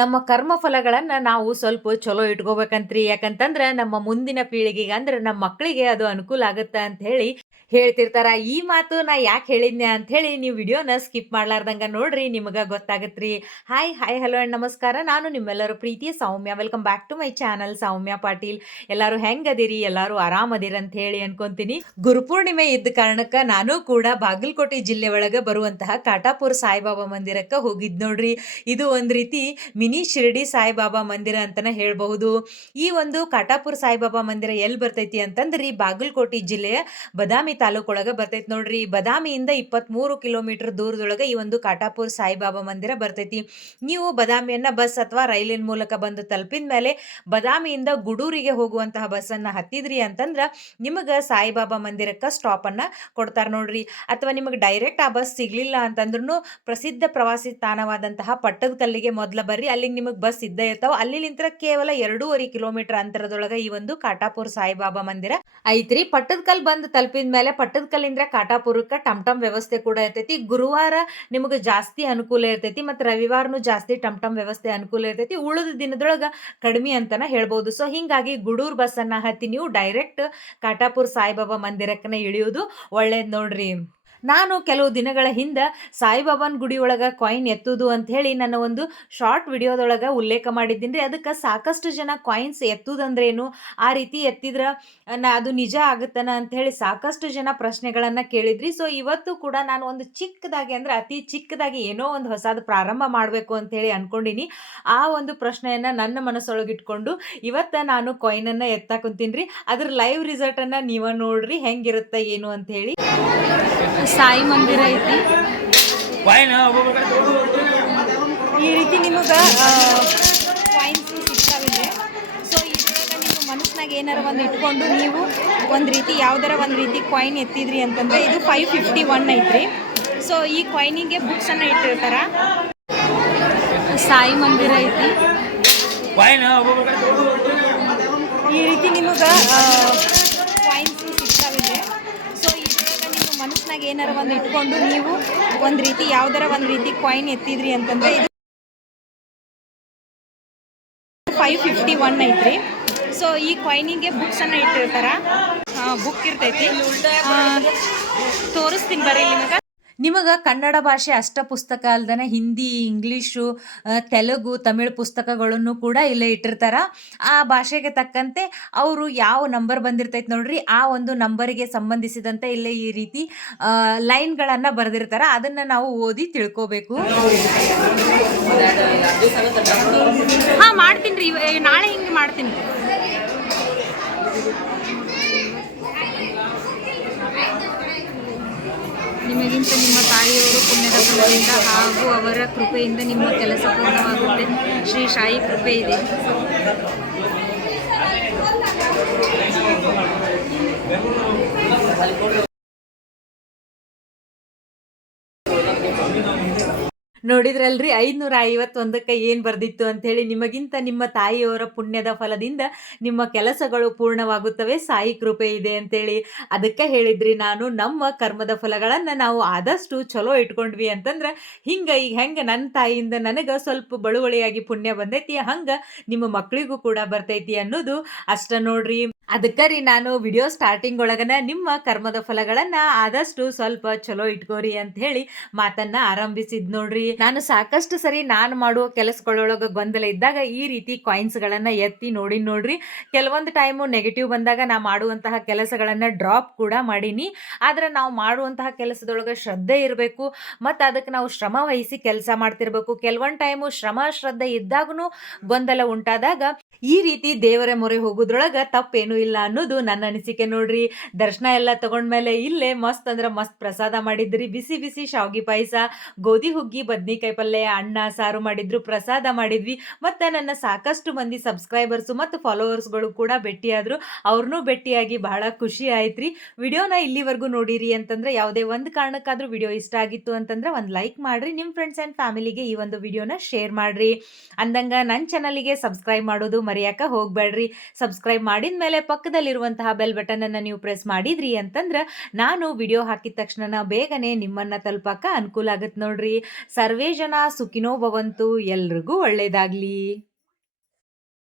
ನಮ್ಮ ಕರ್ಮ ಫಲಗಳನ್ನ ನಾವು ಸ್ವಲ್ಪ ಚಲೋ ಇಟ್ಕೋಬೇಕಂತ್ರಿ. ಯಾಕಂತಂದ್ರ ನಮ್ಮ ಮುಂದಿನ ಪೀಳಿಗೆಗೆ ಅಂದ್ರೆ ನಮ್ಮ ಮಕ್ಕಳಿಗೆ ಅದು ಅನುಕೂಲ ಆಗತ್ತ ಅಂತ ಹೇಳಿ ಹೇಳ್ತಿರ್ತಾರ. ಈ ಮಾತು ನಾ ಯಾಕೆ ಹೇಳಿದ್ನೆ ಅಂತ ಹೇಳಿ ನೀವು ವಿಡಿಯೋನ ಸ್ಕಿಪ್ ಮಾಡ್ಲಾರ್ದಂಗ ನೋಡ್ರಿ, ನಿಮಗ ಗೊತ್ತಾಗತ್ರಿ. ಹಾಯ್ ಹಾಯ್ ಹಲೋ ಅಂಡ್ ನಮಸ್ಕಾರ. ನಾನು ನಿಮ್ಮೆಲ್ಲರೂ ಪ್ರೀತಿಯ Soumya. Welcome back to my channel Soumya Patil. ಎಲ್ಲರೂ ಹೆಂಗದಿರಿ? ಎಲ್ಲರೂ ಆರಾಮದಿರಿ ಅಂತ ಹೇಳಿ ಅನ್ಕೊಂತೀನಿ. ಗುರುಪೂರ್ಣಿಮೆ ಇದ್ದ ಕಾರಣಕ್ಕ ನಾನು ಕೂಡ ಬಾಗಲಕೋಟೆ ಜಿಲ್ಲೆ ಒಳಗ ಬರುವಂತಹ ಕಾಟಾಪುರ ಸಾಯಿಬಾಬಾ ಮಂದಿರಕ್ಕ ಹೋಗಿದ್ ನೋಡ್ರಿ. ಇದು ಒಂದ್ ರೀತಿ ಮಿನಿ ಶಿರ್ಡಿ ಸಾಯಿಬಾಬಾ ಮಂದಿರ ಅಂತನ ಹೇಳ್ಬಹುದು. ಈ ಒಂದು ಕಾಟಾಪುರ ಸಾಯಿಬಾಬಾ ಮಂದಿರ ಎಲ್ಲಿ ಬರ್ತೈತಿ ಅಂತಂದ್ರಿ, ಬಾಗಲಕೋಟೆ ಜಿಲ್ಲೆಯ ಬದಾಮಿ ತಾಲೂಕೊಳಗ ಬರ್ತೈತಿ ನೋಡ್ರಿ. ಬದಾಮಿಯಿಂದ 23 ಕಿಲೋಮೀಟರ್ ದೂರದೊಳಗ ಈ ಒಂದು ಕಾಟಾಪುರ ಸಾಯಿಬಾಬಾ ಮಂದಿರ ಬರ್ತೈತಿ. ನೀವು ಬದಾಮಿಯನ್ನ ಬಸ್ ಅಥವಾ ರೈಲಿನ ಮೂಲಕ ಬಂದು ತಲುಪಿದ ಮೇಲೆ ಬದಾಮಿಯಿಂದ ಗುಡೂರಿಗೆ ಹೋಗುವಂತಹ ಬಸ್ ಅನ್ನ ಹತ್ತಿದ್ರಿ ಅಂತಂದ್ರ ನಿಮಗ ಸಾಯಿಬಾಬಾ ಮಂದಿರಕ್ಕ ಸ್ಟಾಪ್ ಅನ್ನ ಕೊಡ್ತಾರ ನೋಡ್ರಿ. ಅಥವಾ ನಿಮಗೆ ಡೈರೆಕ್ಟ್ ಆ ಬಸ್ ಸಿಗ್ಲಿಲ್ಲ ಅಂತಂದ್ರೂ ಪ್ರಸಿದ್ಧ ಪ್ರವಾಸಿ ತಾಣವಾದಂತಹ ಪಟ್ಟದಕಲ್ಲಿಗೆ ಮೊದಲ ಬರ್ರಿ. ಅಲ್ಲಿಗೆ ನಿಮಗೆ ಬಸ್ ಇದ್ದ ಇರ್ತಾವ. ಅಲ್ಲಿಂತ್ರ ಕೇವಲ 2.5 ಕಿಲೋಮೀಟರ್ ಅಂತರದೊಳಗ ಈ ಒಂದು ಕಾಟಾಪುರ ಸಾಯಿಬಾಬಾ ಮಂದಿರ ಐತ್ರಿ. ಪಟ್ಟದಕಲ್ ಬಂದು ತಲುಪಿದ ಮೇಲೆ ಪಟ್ಟದಕಲ್ಲಿಂದ್ರ ಕಾಟಾಪುರಕ್ಕೆ ಟಮ್ ವ್ಯವಸ್ಥೆ ಕೂಡ ಇರ್ತೈತಿ. ಗುರುವಾರ ನಿಮಗೆ ಜಾಸ್ತಿ ಅನುಕೂಲ ಇರ್ತೈತಿ, ಮತ್ತು ರವಿವಾರನು ಜಾಸ್ತಿ ಟಮ್ ವ್ಯವಸ್ಥೆ ಅನುಕೂಲ ಇರ್ತೈತಿ. ಉಳಿದ ದಿನದೊಳಗ ಕಡಿಮೆ ಅಂತಾನೆ ಹೇಳ್ಬೋದು. ಸೊ ಹಿಂಗಾಗಿ ಗುಡೂರ್ ಬಸ್ ಅನ್ನ ಹತ್ತಿ ನೀವು ಡೈರೆಕ್ಟ್ ಕಾಟಾಪುರ ಸಾಯಿಬಾಬಾ ಮಂದಿರಕ್ಕನೆ ಇಳಿಯೋದು ಒಳ್ಳೇದ್ ನೋಡ್ರಿ. ನಾನು ಕೆಲವು ದಿನಗಳ ಹಿಂದೆ ಸಾಯಿಬಾಬಾನ್ ಗುಡಿ ಒಳಗ ಕಾಯಿನ್ ಎತ್ತುದು ಅಂತ ಹೇಳಿ ನನ್ನ ಒಂದು ಶಾರ್ಟ್ ವಿಡಿಯೋದೊಳಗ ಉಲ್ಲೇಖ ಮಾಡಿದ್ದೀನಿ. ಅದಕ್ಕೆ ಸಾಕಷ್ಟು ಜನ ಕಾಯಿನ್ಸ್ ಎತ್ತುದಂದ್ರೇನು, ಆ ರೀತಿ ಎತ್ತಿದ್ರ ಅದು ನಿಜ ಆಗುತ್ತನ ಅಂತ ಹೇಳಿ ಸಾಕಷ್ಟು ಜನ ಪ್ರಶ್ನೆಗಳನ್ನ ಕೇಳಿದ್ರಿ. ಸೊ ಇವತ್ತು ಕೂಡ ನಾನು ಒಂದು ಚಿಕ್ಕದಾಗಿ, ಅಂದ್ರೆ ಅತಿ ಚಿಕ್ಕದಾಗಿ ಏನೋ ಒಂದು ಹೊಸದು ಪ್ರಾರಂಭ ಮಾಡಬೇಕು ಅಂತ ಹೇಳಿ ಅನ್ಕೊಂಡಿನಿ. ಆ ಒಂದು ಪ್ರಶ್ನೆಯನ್ನ ನನ್ನ ಮನಸ್ಸೊಳಗಿಟ್ಕೊಂಡು ಇವತ್ತ ನಾನು ಕಾಯಿನ್ ಅನ್ನ ಎತ್ತಾಕ ಕುಂತೀನಿ. ಅದ್ರ ಲೈವ್ ರಿಸಲ್ಟ್ ಅನ್ನ ನೀವ ನೋಡ್ರಿ ಹೆಂಗಿರುತ್ತೆ ಏನು ಅಂತ ಹೇಳಿ. ಸಾಯಿ ಮಂದಿರ ಐತಿ. ಈ ರೀತಿ ನಿಮಗೆ ಕಾಯಿನ್ಸ್ ಸಿಗ್ತಾವಿದೆ. ಸೊ ಇದ್ರೊಳಗೆ ನಿಮ್ಮ ಮನಸ್ಸಿನಾಗ ಏನಾರ ಒಂದು ಇಟ್ಕೊಂಡು ನೀವು ಒಂದು ರೀತಿ ಯಾವ್ದಾರ ಒಂದು ರೀತಿ ಕಾಯಿನ್ ಎತ್ತಿದ್ರಿ ಅಂತಂದ್ರೆ ಇದು 551 ಐತ್ರಿ. ಸೊ ಈ ಕಾಯಿನಿಗೆ ಬುಕ್ಸ್ ಅನ್ನ ಇಟ್ಟಿರ್ತಾರ. ಸಾಯಿ ಮಂದಿರ ಐತಿ. ಈ ರೀತಿ ನಿಮಗೆ ಕಾಯಿನ್ಸ್ ಸಿಗ್ತಾವಿದೆ. ಸೊ ಇದ್ರೊಳಗೆ ನಿಮ್ಮ ಮನಸ್ಸಿನಾಗ ಏನಾರ ಒಂದು ಇಟ್ಕೊಂಡು ನೀವು ಒಂದು ರೀತಿ ಯಾವ್ದಾರ ಒಂದು ರೀತಿ ಕಾಯಿನ್ ಎತ್ತಿದ್ರಿ ಅಂತಂದ್ರೆ ಇದು 551 ಐತ್ರಿ. ಸೊ ಈ ಕಾಯಿನಿಗೆ ಬುಕ್ಸ್ ಅನ್ನ ಇಟ್ಟಿರ್ತಾರ. ಬುಕ್ ಇರ್ತೈತಿ, ತೋರಿಸ್ತೀನಿ ಬರ್ರಿ ನಿಮಗೆ ಕನ್ನಡ ಭಾಷೆ ಅಷ್ಟ ಪುಸ್ತಕ ಅಲ್ದನೆ ಹಿಂದಿ, ಇಂಗ್ಲೀಷು, ತೆಲುಗು, ತಮಿಳು ಪುಸ್ತಕಗಳನ್ನು ಕೂಡ ಇಲ್ಲೇ ಇಟ್ಟಿರ್ತಾರ. ಆ ಭಾಷೆಗೆ ತಕ್ಕಂತೆ ಅವರು ಯಾವ ನಂಬರ್ ಬಂದಿರ್ತೈತೆ ನೋಡ್ರಿ, ಆ ಒಂದು ನಂಬರಿಗೆ ಸಂಬಂಧಿಸಿದಂತೆ ಇಲ್ಲೇ ಈ ರೀತಿ ಲೈನ್ಗಳನ್ನು ಬರೆದಿರ್ತಾರ. ಅದನ್ನ ನಾವು ಓದಿ ತಿಳ್ಕೋಬೇಕು. ಮಾಡ್ತೀನಿ ರೀ, ನಾಳೆ ಹಿಂಗೆ ಮಾಡ್ತೀನಿ. ನಿಮಗಿಂತ ನಿಮ್ಮ ತಾಯಿಯವರು ಪುಣ್ಯದ ಫಲದಿಂದ ಹಾಗೂ ಅವರ ಕೃಪೆಯಿಂದ ನಿಮ್ಮ ಕೆಲಸ ಪೂರ್ಣವಾಗುತ್ತೆ. ಶ್ರೀ ಸಾಯಿ ಕೃಪೆ ಇದೆ. ನೋಡಿದ್ರಲ್ರಿ 551ಕ್ಕೆ ಏನು ಬರ್ದಿತ್ತು ಅಂತ ಹೇಳಿ. ನಿಮಗಿಂತ ನಿಮ್ಮ ತಾಯಿಯವರ ಪುಣ್ಯದ ಫಲದಿಂದ ನಿಮ್ಮ ಕೆಲಸಗಳು ಪೂರ್ಣವಾಗುತ್ತವೆ, ಸಾಯಿ ಕೃಪೆ ಇದೆ ಅಂತೇಳಿ. ಅದಕ್ಕೆ ಹೇಳಿದ್ರಿ ನಾನು, ನಮ್ಮ ಕರ್ಮದ ಫಲಗಳನ್ನು ನಾವು ಆದಷ್ಟು ಚಲೋ ಇಟ್ಕೊಂಡ್ವಿ ಅಂತಂದ್ರೆ ಈಗ ಹೆಂಗೆ ನನ್ನ ತಾಯಿಯಿಂದ ನನಗೆ ಸ್ವಲ್ಪ ಬಳುವಳಿಯಾಗಿ ಪುಣ್ಯ ಬಂದೈತಿ, ಹಂಗೆ ನಿಮ್ಮ ಮಕ್ಕಳಿಗೂ ಕೂಡ ಬರ್ತೈತಿ ಅನ್ನೋದು ಅಷ್ಟ ನೋಡ್ರಿ. ಅದಕ್ಕೆ ರೀ ನಾನು ವಿಡಿಯೋ ಸ್ಟಾರ್ಟಿಂಗ್ ಒಳಗನ ನಿಮ್ಮ ಕರ್ಮದ ಫಲಗಳನ್ನ ಆದಷ್ಟು ಸ್ವಲ್ಪ ಚಲೋ ಇಟ್ಕೋರಿ ಅಂತ ಹೇಳಿ ಮಾತನ್ನ ಆರಂಭಿಸಿದ್ ನೋಡ್ರಿ. ನಾನು ಸಾಕಷ್ಟು ಸರಿ ನಾನು ಮಾಡುವ ಕೆಲಸಗಳೊಳಗೆ ಗೊಂದಲ ಇದ್ದಾಗ ಈ ರೀತಿ ಕಾಯಿನ್ಸ್ಗಳನ್ನು ಎತ್ತಿ ನೋಡ್ರಿ. ಕೆಲವೊಂದು ಟೈಮು ನೆಗೆಟಿವ್ ಬಂದಾಗ ನಾ ಮಾಡುವಂತಹ ಕೆಲಸಗಳನ್ನು ಡ್ರಾಪ್ ಕೂಡ ಮಾಡೀನಿ. ಆದ್ರೆ ನಾವು ಮಾಡುವಂತಹ ಕೆಲಸದೊಳಗೆ ಶ್ರದ್ಧೆ ಇರಬೇಕು, ಮತ್ತು ಅದಕ್ಕೆ ನಾವು ಶ್ರಮ ವಹಿಸಿ ಕೆಲಸ ಮಾಡ್ತಿರ್ಬೇಕು. ಕೆಲವೊಂದು ಟೈಮು ಶ್ರದ್ಧೆ ಇದ್ದಾಗೂ ಗೊಂದಲ ಉಂಟಾದಾಗ ಈ ರೀತಿ ದೇವರ ಮೊರೆ ಹೋಗೋದ್ರೊಳಗೆ ತಪ್ಪೇನು ಇಲ್ಲ ಅನ್ನೋದು ನನ್ನ ಅನಿಸಿಕೆ ನೋಡ್ರಿ. ದರ್ಶನ ಎಲ್ಲ ತಗೊಂಡ್ಮೇಲೆ ಇಲ್ಲೇ ಮಸ್ತ್ ಅಂದ್ರೆ ಮಸ್ತ್ ಪ್ರಸಾದ ಮಾಡಿದ್ರಿ. ಬಿಸಿ ಬಿಸಿ ಶಾವ್ಗಿ ಪಾಯಸ, ಗೋಧಿ ಹುಗ್ಗಿ, ಬದ್ನಿಕಾಯಿ ಪಲ್ಯ, ಅನ್ನ ಸಾರು ಮಾಡಿದ್ರು, ಪ್ರಸಾದ ಮಾಡಿದ್ವಿ. ಮತ್ತು ನನ್ನ ಸಾಕಷ್ಟು ಮಂದಿ ಸಬ್ಸ್ಕ್ರೈಬರ್ಸು ಮತ್ತು ಫಾಲೋವರ್ಸ್ಗಳು ಕೂಡ ಭೇಟಿಯಾದರು. ಅವ್ರನ್ನೂ ಭೇಟಿಯಾಗಿ ಬಹಳ ಖುಷಿ ಆಯ್ತ್ರಿ. ವಿಡಿಯೋನ ಇಲ್ಲಿವರೆಗೂ ನೋಡಿರಿ ಅಂತಂದ್ರೆ ಯಾವುದೇ ಒಂದು ಕಾರಣಕ್ಕಾದ್ರೂ ವಿಡಿಯೋ ಇಷ್ಟ ಆಗಿತ್ತು ಅಂತಂದ್ರೆ ಒಂದು ಲೈಕ್ ಮಾಡ್ರಿ. ನಿಮ್ಮ ಫ್ರೆಂಡ್ಸ್ ಆ್ಯಂಡ್ ಫ್ಯಾಮಿಲಿಗೆ ಈ ಒಂದು ವಿಡಿಯೋನ ಶೇರ್ ಮಾಡ್ರಿ. ಅಂದಂಗ ನನ್ನ ಚಾನಲಿಗೆ ಸಬ್ಸ್ಕ್ರೈಬ್ ಮಾಡೋದು ಮರೆಯಕ್ಕ ಹೋಗ್ಬೇಡ್ರಿ. ಸಬ್ಸ್ಕ್ರೈಬ್ ಮಾಡಿದ್ಮೇಲೆ ಪಕ್ಕದಲ್ಲಿರುವಂತಹ ಬೆಲ್ ಬಟನ್ ಅನ್ನ ನೀವು ಪ್ರೆಸ್ ಮಾಡಿದ್ರಿ ಅಂತಂದ್ರ ನಾನು ವಿಡಿಯೋ ಹಾಕಿದ ತಕ್ಷಣನ ಬೇಗನೆ ನಿಮ್ಮನ್ನ ತಲುಪಕ್ಕ ಅನುಕೂಲ ಆಗತ್ ನೋಡ್ರಿ. ಸರ್ವೇ ಜನ ಸುಖಿನೋ ಭವಂತು. ಎಲ್ರಿಗೂ ಒಳ್ಳೇದಾಗ್ಲಿ.